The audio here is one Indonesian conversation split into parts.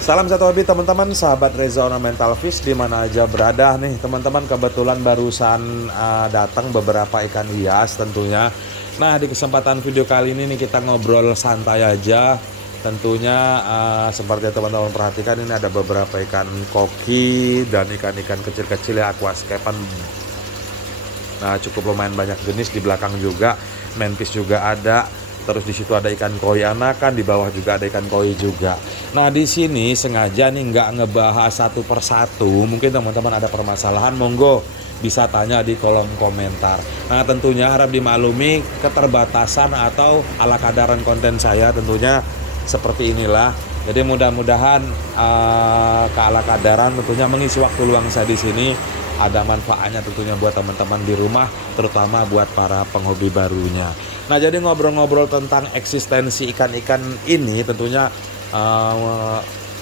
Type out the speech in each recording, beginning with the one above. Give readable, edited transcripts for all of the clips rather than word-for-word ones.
Salam satu hobi teman-teman, sahabat Reza Ornamental Fish di mana aja berada nih teman-teman. Kebetulan barusan datang beberapa ikan hias tentunya. Nah, di kesempatan video kali ini nih kita ngobrol santai aja. Tentunya seperti yang teman-teman perhatikan, ini ada beberapa ikan koki dan ikan-ikan kecil-kecil ya, aquascape-an. Nah, cukup lumayan banyak jenis. Di belakang juga manfish juga ada. Terus di situ ada ikan koi anakan, di bawah juga ada ikan koi juga. Nah, di sini sengaja nih nggak ngebahas satu persatu. Mungkin teman-teman ada permasalahan, monggo bisa tanya di kolom komentar. Nah, tentunya harap dimaklumi keterbatasan atau ala kadaran konten saya tentunya seperti inilah. Jadi mudah-mudahan ke ala kadaran tentunya mengisi waktu luang saya di sini ada manfaatnya tentunya buat teman-teman di rumah, terutama buat para penghobi barunya. Nah, jadi ngobrol-ngobrol tentang eksistensi ikan-ikan ini tentunya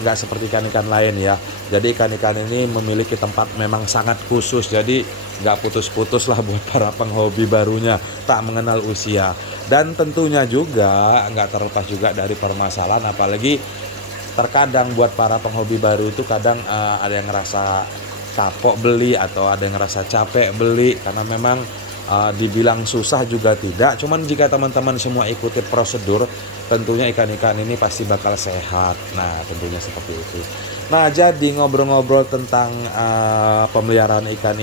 nggak seperti ikan-ikan lain ya. Jadi ikan-ikan ini memiliki tempat memang sangat khusus, jadi nggak putus-putus lah buat para penghobi barunya, tak mengenal usia. Dan tentunya juga nggak terlepas juga dari permasalahan, apalagi terkadang buat para penghobi baru itu kadang ada yang ngerasa kapok beli atau ada yang ngerasa capek beli karena memang dibilang susah juga tidak. Cuman jika teman-teman semua ikuti prosedur, tentunya ikan-ikan ini pasti bakal sehat. Nah, tentunya seperti itu. Nah, jadi ngobrol-ngobrol tentang pemeliharaan ikan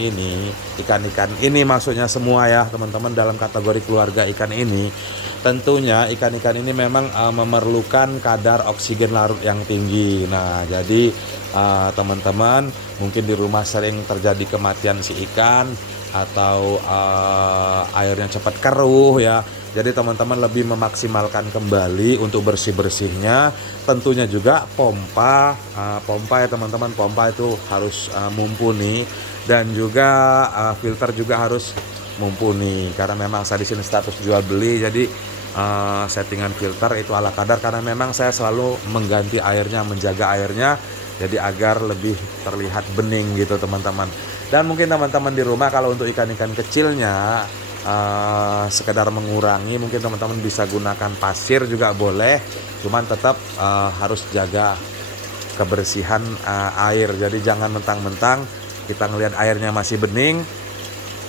ini maksudnya semua ya teman-teman dalam kategori keluarga ikan ini. Tentunya ikan-ikan ini memang memerlukan kadar oksigen larut yang tinggi. Nah, jadi teman-teman mungkin di rumah sering terjadi kematian si ikan atau airnya cepat keruh ya. Jadi teman-teman lebih memaksimalkan kembali untuk bersih-bersihnya. Tentunya juga pompa ya teman-teman, pompa itu harus mumpuni dan juga filter juga harus mumpuni karena memang saya di sini status jual beli, jadi settingan filter itu ala kadar karena memang saya selalu mengganti airnya, menjaga airnya jadi agar lebih terlihat bening gitu teman-teman. Dan mungkin teman-teman di rumah kalau untuk ikan-ikan kecilnya sekedar mengurangi, mungkin teman-teman bisa gunakan pasir juga boleh, cuman tetap harus jaga kebersihan air. Jadi jangan mentang-mentang kita ngelihat airnya masih bening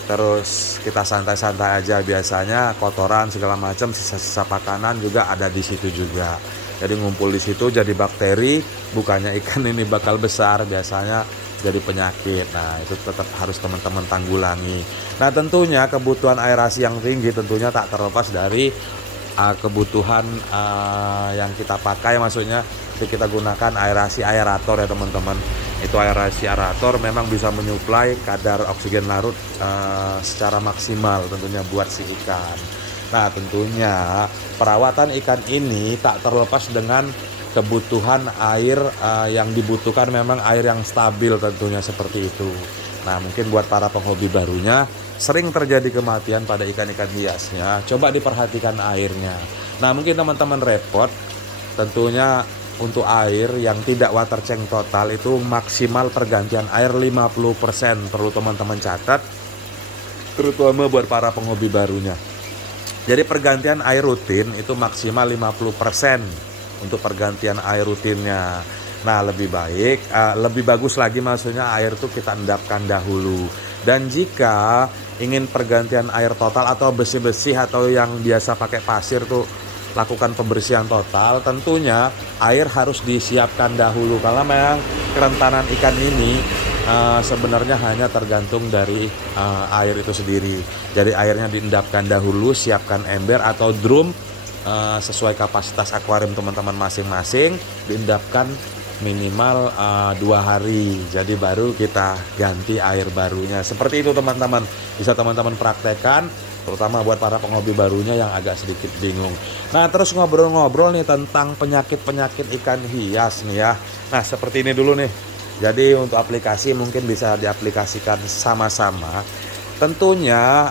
terus kita santai-santai aja, biasanya kotoran segala macam, sisa-sisa makanan juga ada di situ juga. Jadi ngumpul di situ jadi bakteri, bukannya ikan ini bakal besar, biasanya jadi penyakit. Nah, itu tetap harus teman-teman tanggulangi. Nah, tentunya kebutuhan aerasi yang tinggi tentunya tak terlepas dari kebutuhan yang kita pakai, maksudnya kita gunakan aerasi aerator ya teman-teman. Itu aerasi aerator memang bisa menyuplai kadar oksigen larut secara maksimal tentunya buat si ikan. Nah, tentunya perawatan ikan ini tak terlepas dengan kebutuhan air yang dibutuhkan, memang air yang stabil tentunya seperti itu. Nah, mungkin buat para penghobi barunya sering terjadi kematian pada ikan-ikan hiasnya, coba diperhatikan airnya. Nah, mungkin teman-teman repot tentunya untuk air yang tidak water change total itu maksimal pergantian air 50%, perlu teman-teman catat terutama buat para penghobi barunya. Jadi pergantian air rutin itu maksimal 50% untuk pergantian air rutinnya. Nah, lebih baik, lebih bagus lagi maksudnya air itu kita endapkan dahulu. Dan jika ingin pergantian air total atau bersih-bersih atau yang biasa pakai pasir tuh lakukan pembersihan total, tentunya air harus disiapkan dahulu karena memang kerentanan ikan ini sebenarnya hanya tergantung dari air itu sendiri. Jadi airnya diendapkan dahulu, siapkan ember atau drum sesuai kapasitas akuarium teman-teman masing-masing, diendapkan minimal 2 hari, jadi baru kita ganti air barunya. Seperti itu teman-teman, bisa teman-teman praktekkan terutama buat para penghobi barunya yang agak sedikit bingung. Nah, terus ngobrol-ngobrol nih tentang penyakit-penyakit ikan hias nih ya. Nah, seperti ini dulu nih. Jadi untuk aplikasi mungkin bisa diaplikasikan sama-sama. Tentunya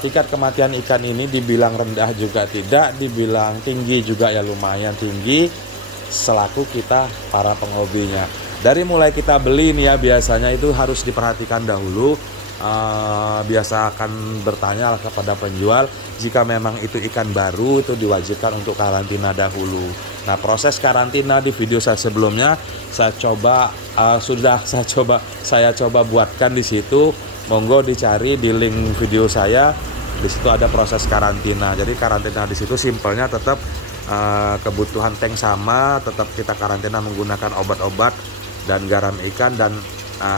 tingkat kematian ikan ini dibilang rendah juga tidak, dibilang tinggi juga ya lumayan tinggi selaku kita para penghobinya. Dari mulai kita beli nih ya, biasanya itu harus diperhatikan dahulu biasa akan bertanya kepada penjual, jika memang itu ikan baru itu diwajibkan untuk karantina dahulu. Nah, proses karantina di video saya sebelumnya saya coba buatkan di situ. Monggo dicari di link video saya. Di situ ada proses karantina. Jadi karantina di situ simpelnya tetap kebutuhan tank sama, tetap kita karantina menggunakan obat-obat dan garam ikan dan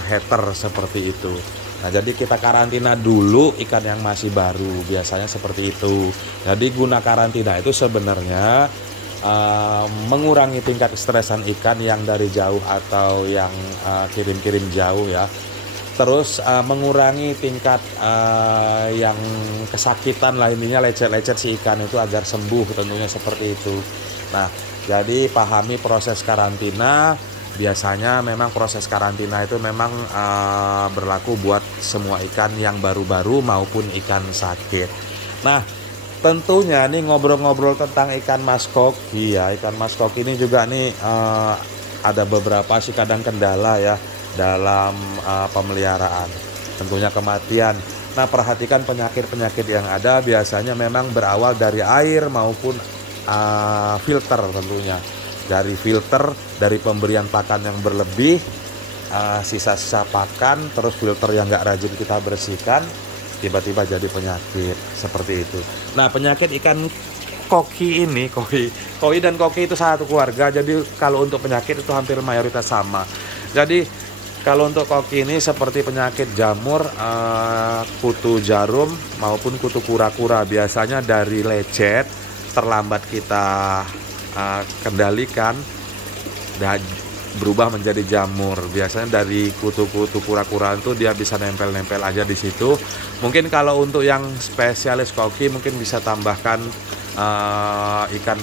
heater seperti itu. Nah, jadi kita karantina dulu ikan yang masih baru, biasanya seperti itu. Jadi guna karantina itu sebenarnya mengurangi tingkat stresan ikan yang dari jauh atau yang kirim-kirim jauh ya. Terus mengurangi tingkat yang kesakitan lah, intinya lecet-lecet si ikan itu agar sembuh, tentunya seperti itu. Nah, jadi pahami proses karantina. Biasanya memang proses karantina itu memang berlaku buat semua ikan yang baru-baru maupun ikan sakit. Nah, tentunya nih ngobrol-ngobrol tentang ikan mas koki ya. Ikan mas koki ini juga nih ada beberapa sih kadang kendala ya dalam pemeliharaan. Tentunya kematian. Nah, perhatikan penyakit-penyakit yang ada biasanya memang berawal dari air maupun filter tentunya. Dari filter, dari pemberian pakan yang berlebih, sisa-sisa pakan, terus filter yang nggak rajin kita bersihkan, tiba-tiba jadi penyakit seperti itu. Nah, penyakit ikan koki ini, koi dan koki itu satu keluarga. Jadi kalau untuk penyakit itu hampir mayoritas sama. Jadi kalau untuk koki ini seperti penyakit jamur, kutu jarum maupun kutu kura-kura. Biasanya dari lecet terlambat kita kendalikan dan berubah menjadi jamur. Biasanya dari kutu-kutu kura-kura itu dia bisa nempel-nempel aja di situ. Mungkin kalau untuk yang spesialis koki mungkin bisa tambahkan ikan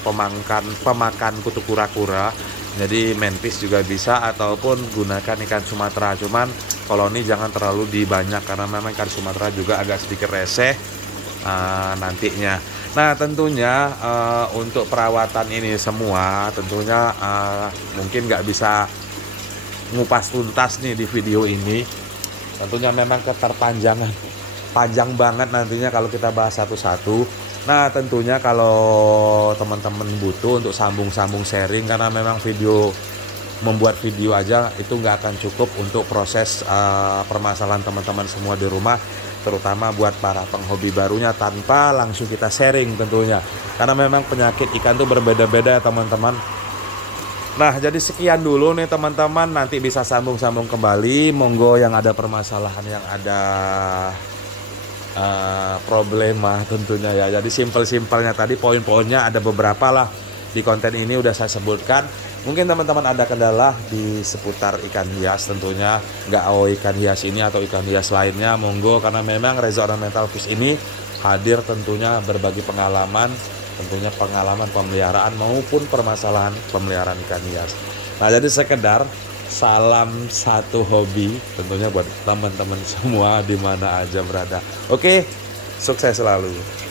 pemakan kutu kura-kura. Jadi menpis juga bisa, ataupun gunakan ikan Sumatera. Cuman koloni jangan terlalu dibanyak karena memang ikan Sumatera juga agak sedikit reseh nantinya. Nah, tentunya untuk perawatan ini semua tentunya mungkin nggak bisa ngupas tuntas nih di video ini. Tentunya memang keterpanjangan, panjang banget nantinya kalau kita bahas satu-satu. Nah, tentunya kalau teman-teman butuh untuk sambung-sambung sharing, karena memang membuat video aja itu nggak akan cukup untuk proses permasalahan teman-teman semua di rumah, terutama buat para penghobi barunya, tanpa langsung kita sharing tentunya, karena memang penyakit ikan itu berbeda-beda teman-teman. Nah, jadi sekian dulu nih teman-teman, nanti bisa sambung-sambung kembali. Monggo yang ada permasalahan, yang ada problema tentunya ya. Jadi simpel-simpelnya tadi poin-poinnya ada beberapa lah di konten ini udah saya sebutkan. Mungkin teman-teman ada kendala di seputar ikan hias, tentunya nggak ikan hias ini atau ikan hias lainnya, monggo, karena memang Reza Ornamental Fish ini hadir tentunya berbagi pengalaman, tentunya pengalaman pemeliharaan maupun permasalahan pemeliharaan ikan hias. Nah, jadi sekedar salam satu hobi tentunya buat teman-teman semua di mana aja berada. Oke, sukses selalu.